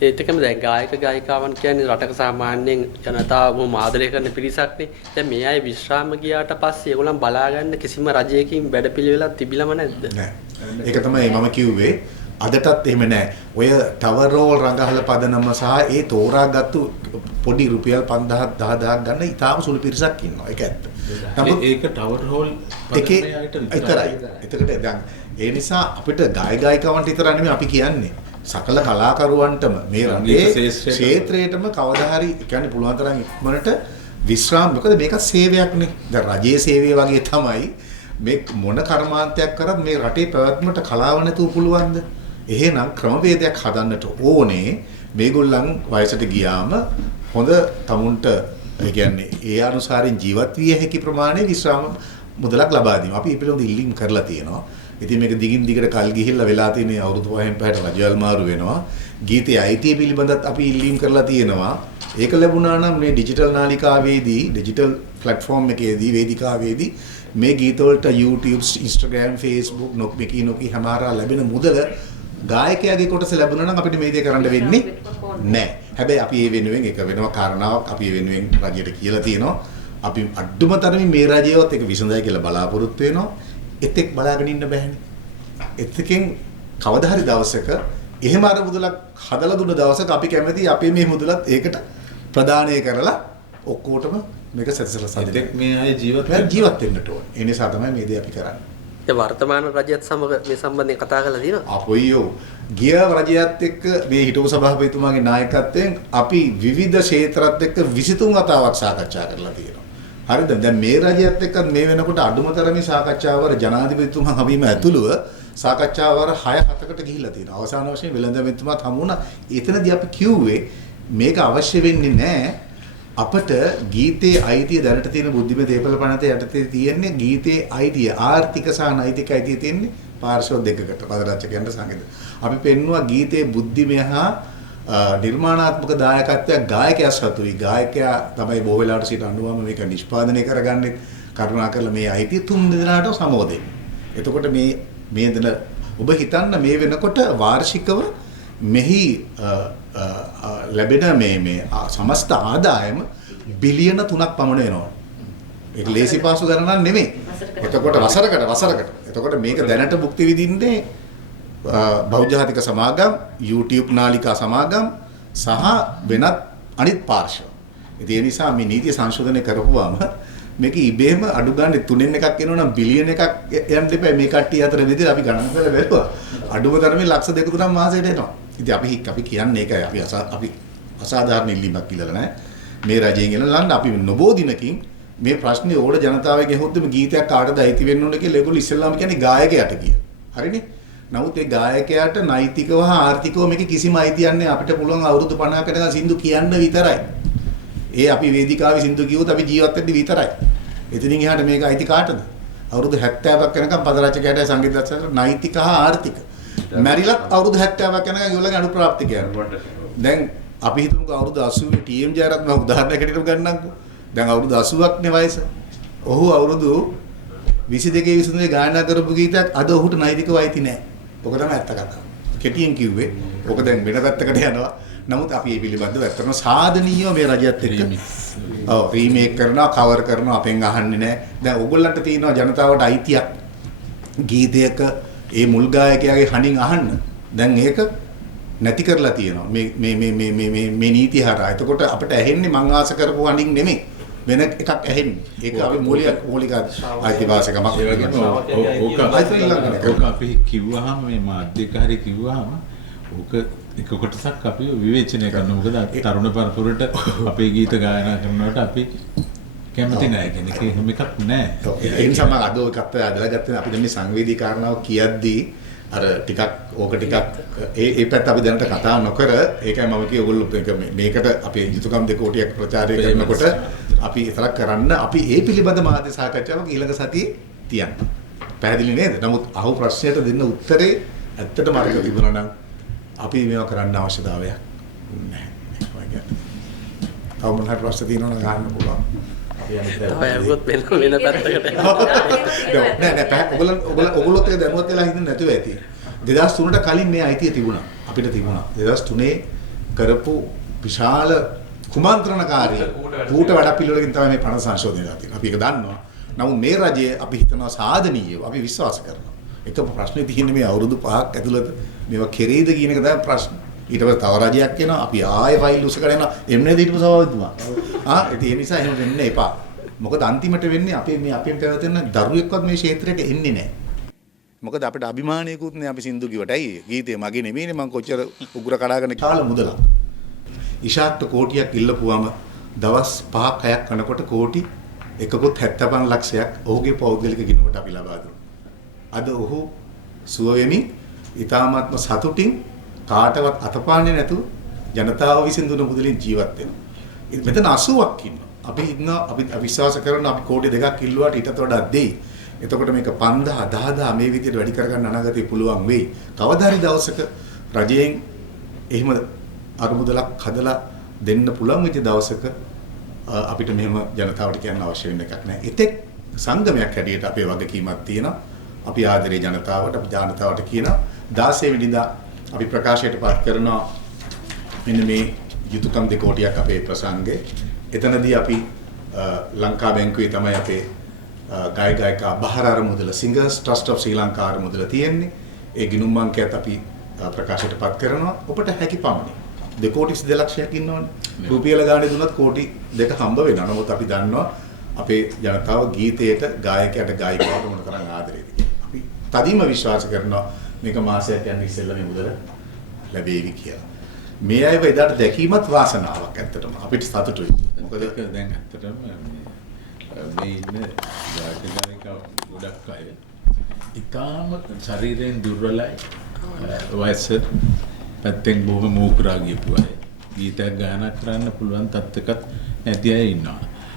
ඒත් එකම දැන් ගායක ගායිකාවන් කියන්නේ රටක සාමාන්‍යයෙන් ජනතාව ආදරය කරන පිරිසක්නේ. දැන් මේ අය විශ්‍රාම ගියාට පස්සේ ඒගොල්ලන් බලා ගන්න කිසිම රජයකින් වැඩපිළිවෙලක් තිබිලම නැද්ද? නෑ. ඒක තමයි මම කිව්වේ. අදටත් එහෙම නෑ. ඔය ටවර් රෝල් රඟහල පදනම සහ ඒ තෝරාගත්තු පොඩි රුපියල් 5000 10000ක් ගන්න ඉතාලම සුළු පිරිසක් ඉන්නවා. ඒක ඇත්ත. නමුත් ඒක ටවර් රෝල් පදනමේ අයට විතරයි. එතකොට දැන් ඒ නිසා අපිට ගායිකාවන්ට විතර නෙමෙයි අපි කියන්නේ. සකල කලාකරුවන්ටම මේ රටේ ක්ෂේත්‍රයටම කවදා හරි කියන්නේ පුළුවන් තරම් ඉක්මනට විශ්‍රාම මොකද මේක සේවයක්නේ. දැන් රජයේ සේවය වගේ තමයි මේ මොන කර්මාන්තයක් කරත් මේ රටේ පැවැත්මට කලාව නැතුව පුළුවන්ද? එහෙනම් ක්‍රමවේදයක් හදන්නට ඕනේ. මේගොල්ලන් වයසට ගියාම හොඳ තමුන්ට ඒ කියන්නේ ඒ අනුසාරයෙන් ජීවත් විය හැකි ප්‍රමාණය විශ්‍රාම මුදලක් ලබා දීම. අපි ඒ පිළිබඳව ඉල්ලීම් කරලා තියෙනවා. ඉතින් මේක දිගින් දිගට කල් ගිහිල්ලා වෙලා තියෙන අවුරුදු 5න් 5ට රජවල් මාරු වෙනවා. ගීතයේ අයිතිය පිළිබඳවත් අපි ඉල්ලීම් කරලා තියෙනවා. ඒක ලැබුණා නම් මේ ඩිජිටල් නාලිකාවේදී ඩිජිටල් ප්ලැට්ෆෝම් එකේදී වේදිකාවේදී මේ ගීතවලට YouTube, Instagram, Facebook නොකි හැමාරා ලැබෙන මුදල ගායකයාගේ කොටස ලැබුණා නම් අපිට මේ දේ කරන්න වෙන්නේ නැහැ. හැබැයි අපි ඒ වෙනුවෙන් එක වෙනම කාරණාවක් අපි ඒ වෙනුවෙන් රජයට කියලා තියෙනවා. අපි අඩුම තරමින් මේ රජයවත් ඒක විසඳයි කියලා බලාපොරොත්තු වෙනවා. එතෙක් බලාගෙන ඉන්න බෑනේ. එතකින් කවදා හරි දවසක එහෙම අර මුදලක් හදලා දුන්න දවසක අපි කැමති අපේ මේ මුදලත් ඒකට ප්‍රදානය කරලා ඔක්කොටම මේක සැරසලා සාදෙන්න. එතෙක් මේ අය ජීවත් වෙන්නට ඕන. ඒ නිසා තමයි මේ දේ අපි කරන්නේ. ඒ වර්තමාන රජයත් සමග මේ සම්බන්ධයෙන් කතා කරලා තියෙනවා. අපොයියෝ ගිය රජයත් එක්ක මේ හිටපු සභාපතිතුමාගේ නායකත්වයෙන් අපි විවිධ ක්ෂේත්‍රات එක්ක 23 වතාවක් සාකච්ඡා කරලා තියෙනවා. හරිද? දැන් මේ රජයත් එක්ක මේ වෙනකොට අඩුම තරමේ සාකච්ඡාවර ජනාධිපතිතුමා හවීම ඇතුළුව සාකච්ඡාවර 6-7කට ගිහිල්ලා තියෙනවා. අවසාන වශයෙන් වෙළඳාමතුමාත් හමු වුණා. එතනදී අපි කිව්වේ මේක අවශ්‍ය වෙන්නේ නැහැ. අපට ගීතේ අයිතිය දැනට තියෙන බුද්ධිම දේපල පනත යටතේ තියෙන්නේ ගීතේ අයිතිය ආර්ථික සහ නෛතික අයිතිය තියෙන්නේ පාර්ශ්ව දෙකකට පදරචකයන්ට සංගීත. අපි පෙන්නවා ගීතේ බුද්ධිමය හා නිර්මාණාත්මක දායකත්වයක් ගායකයා සතුයි. ගායකයා තමයි බොහෝ වෙලාවට සිට අඬුවම මේක නිෂ්පාදනය කරගන්නේ. කරුණාකරලා මේ අයිතිය තුන් දෙනාට සමෝදෙන්න. එතකොට මේ දෙන ඔබ හිතන්න මේ වෙනකොට වාර්ෂිකව මෙහි ලැබෙන මේ සමස්ත ආදායම බිලියන 3ක් පමණ වෙනවා. ඒක ලේසි පාසු ගණනක් නෙමෙයි. එතකොට වසරකට. එතකොට මේක දැනට භුක්ති විඳින්නේ බෞද්ධාතික සමාගම්, YouTube නාලිකා සමාගම් සහ වෙනත් අනිත් පාර්ශ්ව. ඒ නිසා මේ නීතිය සංශෝධනය කරපුවාම මේක ඉබේම අඩු ගන්න තුනෙන් එකක් එනවා නම් බිලියන එකක් යන්න දෙපා මේ කට්ටිය අතර විදිහට අපි ගණන් කරලා බැලුවා. අඩුම තරමේ ලක්ෂ 2-3ක් මාසෙට එනවා. ඉතින් අපි කියන්නේ ඒකයි අපි අසාධාරණ ඉල්ලීමක් කියලා නෑ. මේ රජයෙන් ගෙනල්ලා අපි නොබෝ දිනකින් මේ ප්‍රශ්නේ ඕඩ ජනතාවගේ ගෙහොද්දම ගීතයක් කාටද අයිති වෙන්න ඕන කියලා ඒගොල්ලෝ ඉස්සෙල්ලාම කියන්නේ ගායකයාට කියලා. හරිනේ? නමුත් ඒ ගායකයාට නෛතිකව හා ආර්ථිකව මේක කිසිම අයිතියක් නෑ. අපිට පුළුවන් අවුරුදු 50කට නිකන් සින්දු කියන්න විතරයි. ඒ අපි වේදිකාවේ සින්දු කිව්වොත් අපි ජීවත් වෙද්දි විතරයි. එතනින් එහාට මේක අයිති කාටද? අවුරුදු 70ක් වෙනකම් පදරචකයාට සංගීත දර්ශකයට නෛතික හා ආර්ථික. මැරිලත් අවුරුදු 70ක් යනකම් ඒගොල්ලන්ගේ අනුප්‍රාප්තිකයන්. දැන් අපි හිතමුකෝ අවුරුදු 80 ටීඑම් ජයරත්න උදාහරණයකට ගන්නම්කෝ. දැන් අවුරුදු 80ක් නේ වයස. ඔහු අවුරුදු 22 23 ගායනා කරපු ගීතයක් අද ඔහුට නෛතිකව අයිති නෑ. ඔක තමයි ඇත්ත කතාව. කෙටියෙන් කිව්වේ. ඔක දැන් වෙන පැත්තකට යනවා. නමුත් අපි මේ පිළිබඳව ඇත්තටම සාධනීයව මේ රජයත් එක්ක රීමේක් කරනවා, කවර් කරනවා අපෙන් අහන්නේ නැහැ. දැන් ඕගොල්ලන්ට තියෙනවා ජනතාවට අයිතියක් ගීතයක ඒ මුල් ගායකයාගේ හඬින් අහන්න. දැන් ඒක නැති කරලා තියෙනවා. මේ නීතිය හරහා. එතකොට අපිට ඇහෙන්නේ මං ආස කරපු හඬින් නෙමෙයි. වෙන එකක් ඇහෙන්නේ. ඒක අපි මූලික අයිතිවාසිකමක්. ඕක අපි කිව්වහම මේ මාධ්‍යකාරී කිව්වහම ඕක එක කොටසක් අපි විවේචනය කරනවා. මොකද තරුණ පරපුරට අපේ ගීත ගායනා කරනකොට අපි කැමති නැහැ කියන එක එහෙම එකක් නැහැ. ඒ නිසා මම අද ඔය කප්පේ අදලා ගත්තේ අපි දැන් මේ සංවේදී කාරණාව කියද්දී අර ටිකක් ඒ පැත්ත අපි දැනට කතා නොකර ඒකයි මම කියේ ඔයගොල්ලෝ මේකට අපේ යුතුයකම් 2 කෝටියක් ප්‍රචාරය කරනකොට අපි ඉතරක් කරන්න අපි ඒ පිළිබඳ මාධ්‍ය සාකච්ඡාවක් ඊළඟ සතියේ තියන්න. පැහැදිලි නේද? නමුත් අහු ප්‍රශ්නයට දෙන්න උත්තරේ ඇත්තටම අරක තිබුණා නම් අපි මේවා කරන්න අවශ්‍යතාවයක් නැහැ. තව මොන හරි ප්‍රශ්න තියෙනවා නම් අහන්න පුළුවන්. ඔයගොල්ලොත් වෙන පැත්තකට නෑ ඔයගොල්ලොත් ඒක දැනුවත් වෙලා හිටින්න නැතුව ඇති. 2003ට කලින් මේ අයිතිය තිබුණා. අපිට තිබුණා. 2003 කරපු විශාල කුමන්ත්‍රණකාරී කූට වැඩපිළිවෙලකින් තමයි මේ පණ සංශෝධනය වෙලා තියෙන්නේ. අපි ඒක දන්නවා. නමුත් මේ රජය අපි හිතනවා සාධනීයව අපි විශ්වාස කරනවා. එක ප්‍රශ්නේ තියෙන්නේ මේ අවුරුදු 5ක් ඇතුළත මේවා කෙරෙයිද කියන එක තමයි ප්‍රශ්නේ. ඊට පස්සේ තව රජයක් එනවා අපි ආයෙ ෆයිල් උසකගෙන යනවා එන්නේ දීපු සභාවතුමා. ඒ නිසා එහෙම වෙන්න එපා. මොකද අන්තිමට වෙන්නේ අපෙන් පැවතෙන දරුවෙක්වත් මේ ක්ෂේත්‍රයට එන්නේ නැහැ. මොකද අපිට අභිමානයකුත් නෑ අපි සින්දු කිව්වට. ඇයි ගීතේ මගේ නෙමෙයිනේ මං කොච්චර උග්‍ර කඩාගෙන කාල මුදලා. ඉෂාක්ට කෝටියක් ඉල්ලපුවාම දවස් 5ක් 6ක් යනකොට කෝටි 1.75 ලක්ෂයක් ඔහුගේ පෞද්ගලික ගිණුමට අපි ලබා දුන්නා. අද ඔහු සුව වෙමින් ඊ타මාත්ම සතුටින් කාටවත් අතපාන්නේ නැතුව ජනතාව විසින් දුන්න මුදලින් ජීවත් වෙනවා. මෙතන 80ක් ඉන්නවා. අපි විශ්වාස කරන අපි කෝටි 2ක් ඉල්ලුවාට ඊටත් වඩා දෙයි. එතකොට මේක 5000 10000 මේ විදිහට වැඩි කරගන්න අනාගතේ පුළුවන් වෙයි. කවදා හරි දවසක රජයෙන් එහෙම අරුමුදලක් හදලා දෙන්න පුළුවන් වෙච්ච දවසක අපිට මෙහෙම ජනතාවට කියන්න අවශ්‍ය වෙන එකක් නැහැ. එතෙක් සංගමයක් හැටියට අපේ වගකීමක් තියෙනවා. අපි ආදරේ ජනතාවට කියනවා 16 වෙනිදා අපි ප්‍රකාශයට පත් කරනවා මෙන්න මේ යුතුයකම් 2 කෝටියක් අපේ ප්‍රසංගේ. එතනදී අපි ලංකා බැංකුවේ තමයි අපේ ගායකයා බහරාර මුදල Singers Trust of Sri Lanka මුදල තියෙන්නේ. ඒ ගිණුම් අංකයත් අපි ප්‍රකාශයට පත් කරනවා. ඔබට හැකි පමණින් 2 කෝටි 2 ලක්ෂයක් ඉන්නවනේ. රුපියල ගානේ දුන්නත් කෝටි 2 හම්බ වෙනවා. නමුත් අපි දන්නවා අපේ ජනතාව ගීතයට ගායකයාට ගායිකාවට මොන තරම් ආදරේද කියලා. අපි තදින්ම විශ්වාස කරනවා මේක මාසයක් යන ඉස්සෙල්ලා මේ මුදල ලැබෙවි කියලා. මේ අයව එදාට දැකීමත් වාසනාවක් ඇත්තටම අපිට සතුටුයි. මොකද දැන් ඇත්තටම මේ ඉන්න ගායකයෝ ගොඩක් අය ඉතාම ශරීරයෙන් දුර්වලයි. වයස පැත්තෙන් බොහොම මෝකරා ගියපු අය. ගීතයක් ගායනා කරන්න පුළුවන් තත්ත්වයකට නැති අය ඉන්නවා.